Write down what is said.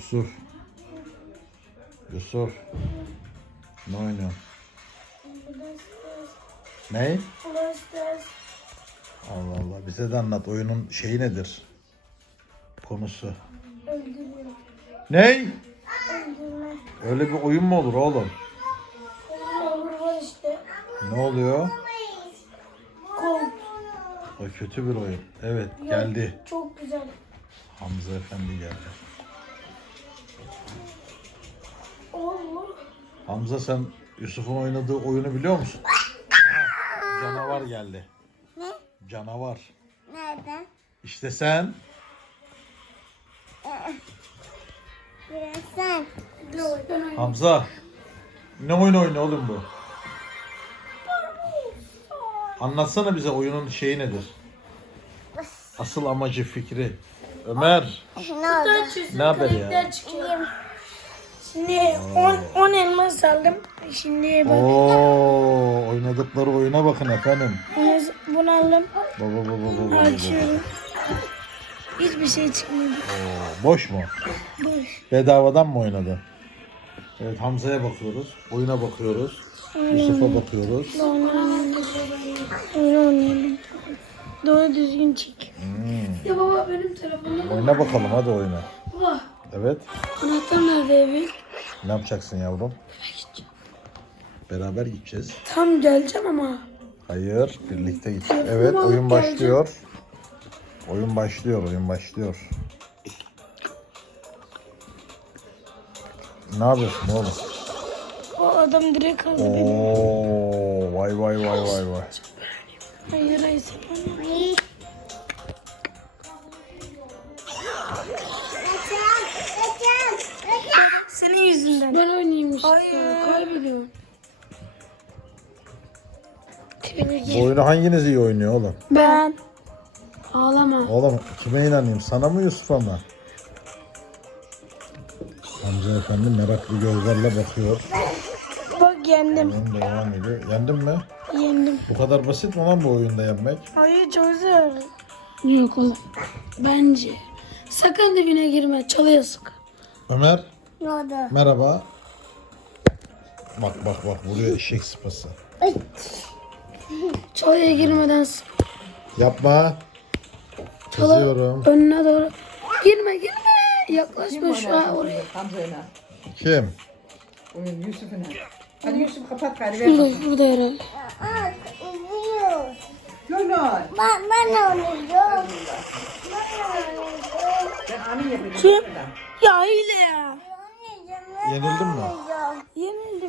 Yusuf. Yusuf. Ne oynuyorsun? Ne? Allah Allah. Bize de anlat. Oyunun şeyi nedir? Konusu. Öldürüyor. Ney? Öldürme. Öyle bir oyun mu olur oğlum? Olur var işte. Ne oluyor? O kötü bir oyun. Evet geldi. Çok güzel. Hamza Efendi geldi. Allah. Hamza sen Yusuf'un oynadığı oyunu biliyor musun? Aha, canavar geldi. Ne? Canavar. Nerede? İşte sen. Biraz sen. Hamza. Ne oyun oynuyor oğlum bu? Anlatsana bize oyunun şeyi nedir? Asıl amacı, fikri. Ömer. Ne oldu? Ne haber ya? Şimdi 10 elmas aldım. Şimdi bak. Oo, oynadıkları oyuna bakın efendim. Bunu, bunu aldım. Baba baba baba. baba. Açıyorum. Hiçbir şey çıkmadı. Oo, boş mu? Boş. Bedavadan mı oynadın? Evet Hamza'ya bakıyoruz. Oyuna bakıyoruz. Yusuf'a bakıyoruz. Doğru düzgün çek. Ya baba benim telefonum. Oyuna bakalım hadi oyuna. Baba Evet. anahtar nerede evin? Ne yapacaksın yavrum? Beraber gideceğiz. Tam geleceğim ama. Hayır, birlikte gideceğiz. Evet, oyun başlıyor. Oyun başlıyor, oyun başlıyor. Ne yapıyorsun oğlum? O adam direkt aldı beni. Oo, vay vay vay vay vay. Hayır hayır. Senin yüzünden. Ben oynayayım işte. Hayır. Kaybediyorum. Bu oyunu hanginiz iyi oynuyor oğlum? Ben. Ağlama. Oğlum kime inanayım? Sana mı Yusuf'a mı? Hamza Efendi meraklı gözlerle bakıyor. Bak yendim. Oyun devam ediyor. Yendin mi? Yendim. Bu kadar basit mi lan bu oyunda yenmek? Hayır çok zor. Yok oğlum. Bence. Sakın dibine girme. Çalıyor sık. Ömer Ne oldu? merhaba. Bak bak bak vuruyor eşek sıpası. Çalıya girmeden sık. Yapma. Kızıyorum. Önüne doğru. Girme girme. Yaklaşma şu an oraya. Hamza'yla. Kim? Oyun Yusuf'una. Hadi Yusuf kapat gari ver. Burada, burada herhalde. Gönül. Ben, ben oynayacağım. Ben amin yapayım. Kim? Ya hile ya. Yenildin mi? Yenildim.